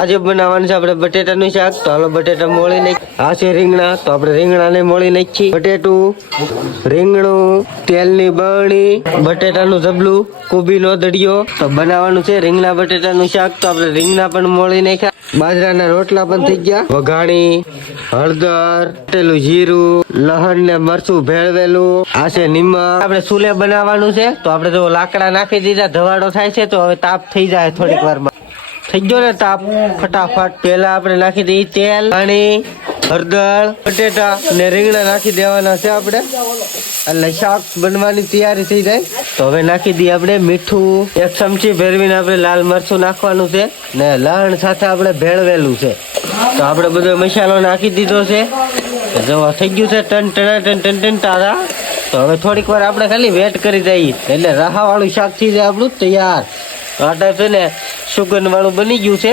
આજે બનાવવાનું છે આપણે બટેટાનું શાક. તો હાલો બટેટા મોળી નાખી. આ છે રીંગણા, તો આપણે રીંગણાને મોળી નાખી. બટેટું, રીંગણું, તેલની બરણી, બટેટાનું જબલું, કોબીનો દડિયો. તો બનાવવાનું છે રીંગણા બટેટાનું શાક. તો આપણે રીંગણા પણ મોળી નાખ્યા. બાજરાના રોટલા પણ થઈ ગયા. વઘાણી, હળદર, તેલું જીરું, લહણ ને મરચું ભેળવેલું. આ છે નિમક. આપણે ચૂલે બનાવવાનું છે. તો આપણે જો લાકડા નાખી દીધા, ધવાડો થાય છે. તો હવે તાપ થઈ જાય થોડીક વારમાં. થઈ ગયો ને તાપ ફટાફટ. પેલા આપણે નાખી દઈએ તેલ, પાણી, હળદર, બટેટા ને રીંગણા નાખી દેવાના છે આપણે, એટલે શાક બનવાની તૈયારી થઈ જાય. તો હવે નાખી દઈએ આપણે મીઠું, 1 ચમચી ભેરવીને આપણે લાલ મરચું નાખવાનું છે ને લહણ સાથે આપણે ભેળવેલું છે. તો આપણે બધો મસાલો નાખી દીધો છે. જો થઈ ગયું છે ટન તારા. તો હવે થોડીક વાર આપણે ખાલી વેટ કરી દઈએ એટલે રાહા વાળું શાક થઈ જાય આપણું તૈયાર. આ ટાઈપ છે ને સુગંધ વાળું બની ગયું છે.